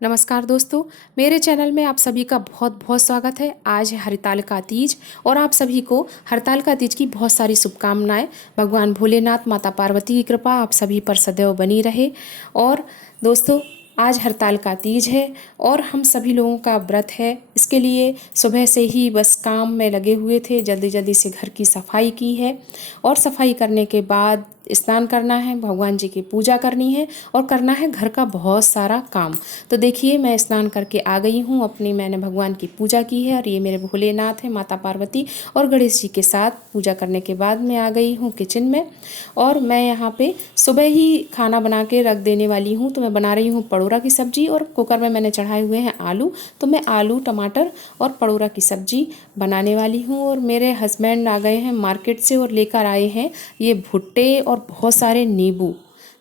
नमस्कार दोस्तों, मेरे चैनल में आप सभी का बहुत बहुत स्वागत है। आज है हरितालिका तीज और आप सभी को हरितालिका तीज की बहुत सारी शुभकामनाएं। भगवान भोलेनाथ, माता पार्वती की कृपा आप सभी पर सदैव बनी रहे। और दोस्तों, आज हरितालिका तीज है और हम सभी लोगों का व्रत है। इसके लिए सुबह से ही बस काम में लगे हुए थे, जल्दी जल्दी से घर की सफाई की है और सफाई करने के बाद स्नान करना है, भगवान जी की पूजा करनी है और करना है घर का बहुत सारा काम। तो देखिए, मैं स्नान करके आ गई हूँ मैंने भगवान की पूजा की है और ये मेरे भोलेनाथ हैं, माता पार्वती और गणेश जी के साथ पूजा करने के बाद मैं आ गई हूँ किचन में। और मैं यहाँ पे सुबह ही खाना बना के रख देने वाली हूँ। तो मैं बना रही हूँ पड़ोरा की सब्जी और कुकर में मैंने चढ़ाए हुए हैं आलू। तो मैं आलू, टमाटर और पड़ोरा की सब्जी बनाने वाली हूँ। और मेरे हस्बैंड आ गए हैं मार्केट से और लेकर आए हैं ये भुट्टे और बहुत सारे नींबू,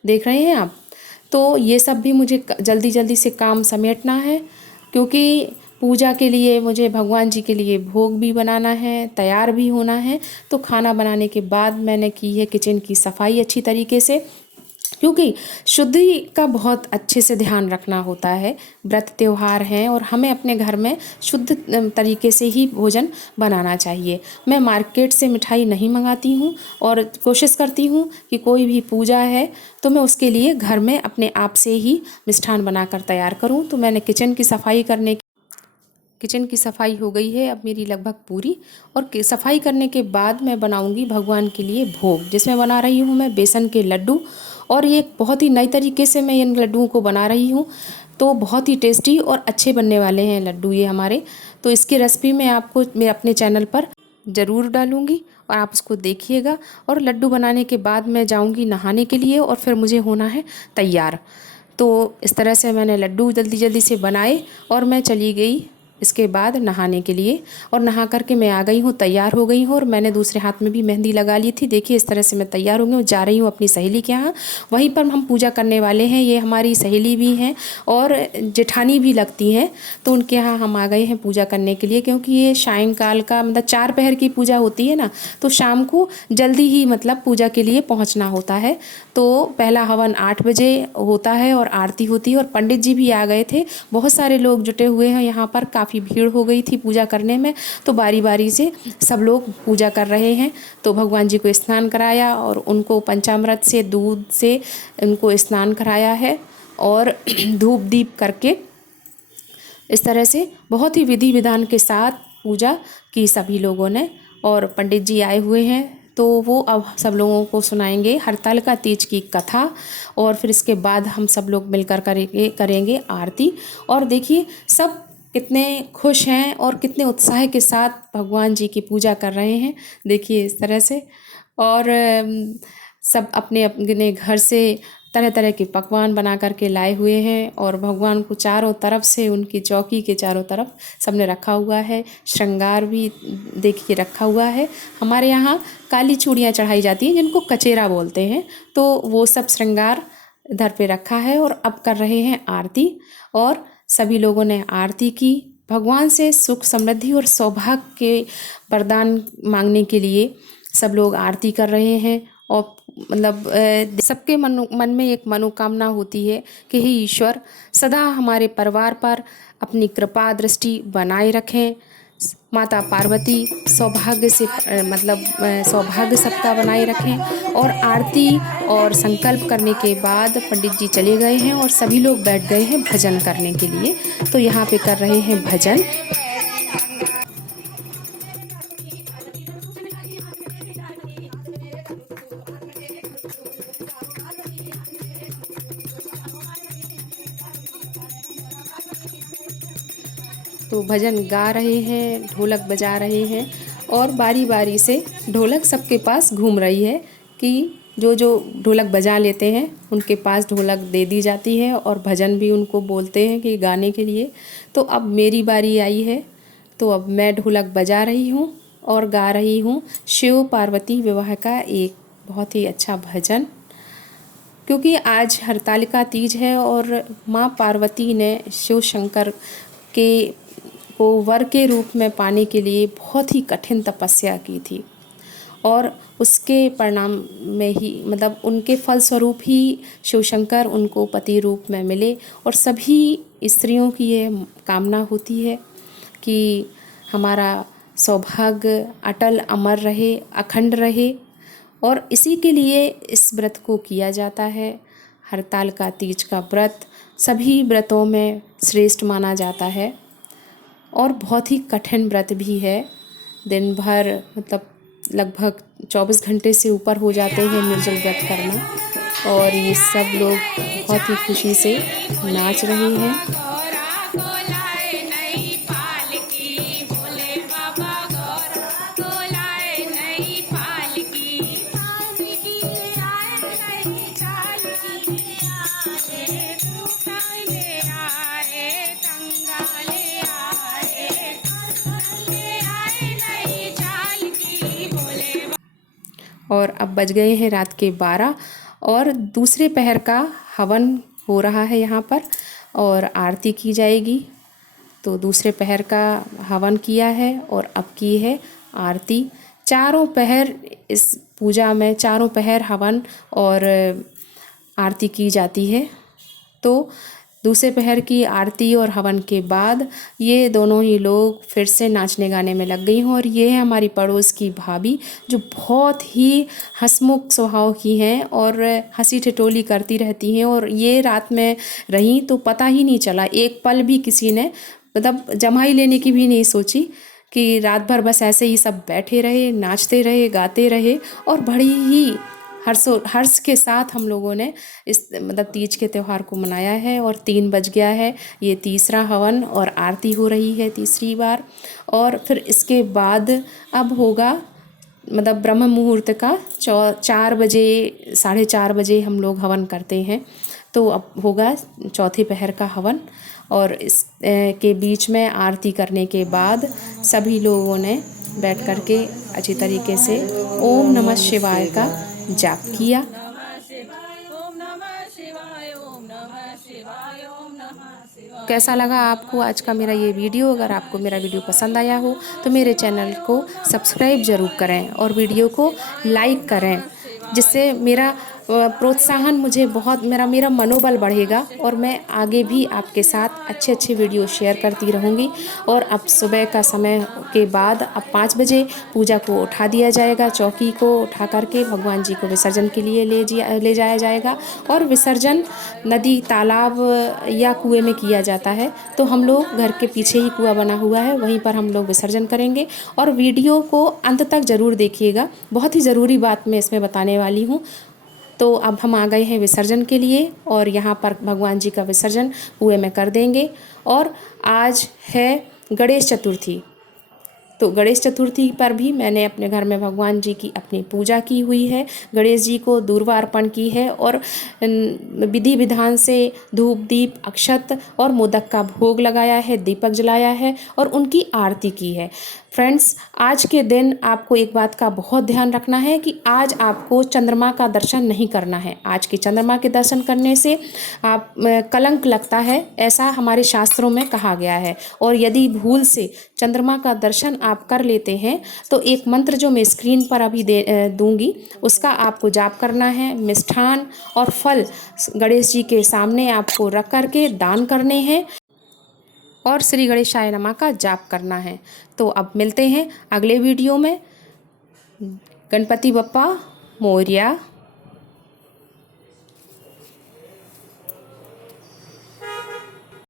देख रहे हैं आप। तो ये सब भी मुझे जल्दी जल्दी से काम समेटना है, क्योंकि पूजा के लिए मुझे भगवान जी के लिए भोग भी बनाना है, तैयार भी होना है। तो खाना बनाने के बाद मैंने की है किचन की सफाई अच्छी तरीके से, क्योंकि शुद्धि का बहुत अच्छे से ध्यान रखना होता है। व्रत त्यौहार हैं और हमें अपने घर में शुद्ध तरीके से ही भोजन बनाना चाहिए। मैं मार्केट से मिठाई नहीं मंगाती हूँ और कोशिश करती हूँ कि कोई भी पूजा है तो मैं उसके लिए घर में अपने आप से ही मिष्ठान बनाकर तैयार करूँ। तो मैंने किचन की सफाई हो गई है अब मेरी लगभग पूरी। और सफाई करने के बाद मैं बनाऊंगी भगवान के लिए भोग, जिसमें बना रही हूँ मैं बेसन के लड्डू। और ये बहुत ही नई तरीके से मैं इन लड्डुओं को बना रही हूँ, तो बहुत ही टेस्टी और अच्छे बनने वाले हैं लड्डू ये हमारे। तो इसकी रेसिपी मैं आपको मैं अपने चैनल पर ज़रूर डालूँगी और आप उसको देखिएगा। और लड्डू बनाने के बाद मैं जाऊँगी नहाने के लिए और फिर मुझे होना है तैयार। तो इस तरह से मैंने लड्डू जल्दी जल्दी से बनाए और मैं चली गई इसके बाद नहाने के लिए। और नहा करके मैं आ गई हूँ, तैयार हो गई हूँ और मैंने दूसरे हाथ में भी मेहंदी लगा ली थी। देखिए, इस तरह से मैं तैयार हो गई हूँ, जा रही हूँ अपनी सहेली के यहाँ। वहीं पर हम पूजा करने वाले हैं। ये हमारी सहेली भी हैं और जेठानी भी लगती हैं। तो उनके यहाँ हम आ गए हैं पूजा करने के लिए, क्योंकि ये सायंकाल का मतलब 4 पहर की पूजा होती है ना, तो शाम को जल्दी ही मतलब पूजा के लिए पहुँचना होता है। तो पहला हवन 8 बजे होता है और आरती होती है और पंडित जी भी आ गए थे। बहुत सारे लोग जुटे हुए हैं यहाँ पर, काफ़ी भीड़ हो गई थी पूजा करने में। तो बारी बारी से सब लोग पूजा कर रहे हैं। तो भगवान जी को स्नान कराया और उनको पंचामृत से, दूध से उनको स्नान कराया है और धूप दीप करके इस तरह से बहुत ही विधि विधान के साथ पूजा की सभी लोगों ने। और पंडित जी आए हुए हैं, तो वो अब सब लोगों को सुनाएंगे हरतालिका तीज की कथा। और फिर इसके बाद हम सब लोग मिलकर करेंगे आरती। और देखिए, सब कितने खुश हैं और कितने उत्साह के साथ भगवान जी की पूजा कर रहे हैं। देखिए इस तरह से। और सब अपने अपने घर से तरह तरह के पकवान बना करके लाए हुए हैं और भगवान को चारों तरफ से, उनकी चौकी के चारों तरफ सबने रखा हुआ है। श्रृंगार भी देखिए रखा हुआ है। हमारे यहाँ काली चूड़ियाँ चढ़ाई जाती हैं, जिनको कचेरा बोलते हैं। तो वो सब श्रृंगार इधर पे रखा है और अब कर रहे हैं आरती। और सभी लोगों ने आरती की, भगवान से सुख समृद्धि और सौभाग्य के वरदान मांगने के लिए सब लोग आरती कर रहे हैं। और मतलब सबके मन में एक मनोकामना होती है कि हे ईश्वर, सदा हमारे परिवार पर अपनी कृपा दृष्टि बनाए रखें। माता पार्वती सौभाग्य से सौभाग्य सबका बनाए रखें। और आरती और संकल्प करने के बाद पंडित जी चले गए हैं और सभी लोग बैठ गए हैं भजन करने के लिए। तो यहाँ पे कर रहे हैं भजन। तो भजन गा रहे हैं, ढोलक बजा रहे हैं और बारी बारी से ढोलक सबके पास घूम रही है कि जो जो ढोलक बजा लेते हैं उनके पास ढोलक दे दी जाती है और भजन भी उनको बोलते हैं कि गाने के लिए। तो अब मेरी बारी आई है, तो अब मैं ढोलक बजा रही हूँ और गा रही हूँ शिव पार्वती विवाह का एक बहुत ही अच्छा भजन। क्योंकि आज हरतालिका तीज है और माँ पार्वती ने शिव शंकर के को वर के रूप में पाने के लिए बहुत ही कठिन तपस्या की थी। और उसके परिणाम में ही मतलब उनके फलस्वरूप ही शिव शंकर उनको पति रूप में मिले और सभी स्त्रियों की ये कामना होती है कि हमारा सौभाग्य अटल अमर रहे, अखंड रहे, और इसी के लिए इस व्रत को किया जाता है। हरतालिका तीज का व्रत सभी व्रतों में श्रेष्ठ माना जाता है और बहुत ही कठिन व्रत भी है। दिन भर मतलब लगभग 24 घंटे से ऊपर हो जाते हैं निर्जल व्रत करना, और ये सब लोग बहुत ही खुशी से नाच रहे हैं। और अब बज गए हैं रात के 12 और दूसरे पहर का हवन हो रहा है यहाँ पर, और आरती की जाएगी। तो दूसरे पहर का हवन किया है और अब की है आरती। चारों पहर इस पूजा में चारों पहर हवन और आरती की जाती है। तो दूसरे पहर की आरती और हवन के बाद ये दोनों ही लोग फिर से नाचने गाने में लग गई हूँ। और ये है हमारी पड़ोस की भाभी, जो बहुत ही हंसमुख स्वभाव की हैं और हंसी ठिठोली करती रहती हैं। और ये रात में रहीं तो पता ही नहीं चला, एक पल भी किसी ने मतलब जमाई लेने की भी नहीं सोची, कि रात भर बस ऐसे ही सब बैठे रहे, नाचते रहे, गाते रहे, और बड़ी ही हर्ष के साथ हम लोगों ने इस मतलब तीज के त्यौहार को मनाया है। और 3 बज गया है, ये तीसरा हवन और आरती हो रही है तीसरी बार। और फिर इसके बाद अब होगा मतलब ब्रह्म मुहूर्त का 4 बजे 4:30 बजे हम लोग हवन करते हैं। तो अब होगा चौथे पहर का हवन, और इस के बीच में आरती करने के बाद सभी लोगों ने बैठ कर के अच्छी तरीके से ओम नमः शिवाय का जाप किया। कैसा लगा आपको आज का मेरा ये वीडियो? अगर आपको मेरा वीडियो पसंद आया हो तो मेरे चैनल को सब्सक्राइब ज़रूर करें और वीडियो को लाइक करें, जिससे मेरा प्रोत्साहन मुझे बहुत मेरा मनोबल बढ़ेगा और मैं आगे भी आपके साथ अच्छे अच्छे वीडियो शेयर करती रहूँगी। और अब सुबह का समय के बाद अब 5 बजे पूजा को उठा दिया जाएगा, चौकी को उठा करके भगवान जी को विसर्जन के लिए ले जाया जाएगा। और विसर्जन नदी, तालाब या कुएं में किया जाता है। तो हम लोग घर के पीछे ही कुआं बना हुआ है, वहीं पर हम लोग विसर्जन करेंगे। और वीडियो को अंत तक ज़रूर देखिएगा, बहुत ही ज़रूरी बात मैं इसमें बताने वाली हूँ। तो अब हम आ गए हैं विसर्जन के लिए, और यहाँ पर भगवान जी का विसर्जन कुएं में कर देंगे। और आज है गणेश चतुर्थी, तो गणेश चतुर्थी पर भी मैंने अपने घर में भगवान जी की अपनी पूजा की हुई है, गणेश जी को दूर्वा अर्पण की है, और विधि विधान से धूप दीप अक्षत और मोदक का भोग लगाया है, दीपक जलाया है और उनकी आरती की है। फ्रेंड्स, आज के दिन आपको एक बात का बहुत ध्यान रखना है कि आज आपको चंद्रमा का दर्शन नहीं करना है। आज के चंद्रमा के दर्शन करने से आप कलंक लगता है, ऐसा हमारे शास्त्रों में कहा गया है। और यदि भूल से चंद्रमा का दर्शन आप कर लेते हैं तो एक मंत्र जो मैं स्क्रीन पर अभी दूंगी, उसका आपको जाप करना है। मिष्ठान और फल गणेश जी के सामने आपको रख करके दान करने हैं और श्री गणेशाय नमः का जाप करना है। तो अब मिलते हैं अगले वीडियो में। गणपति बप्पा मोरया।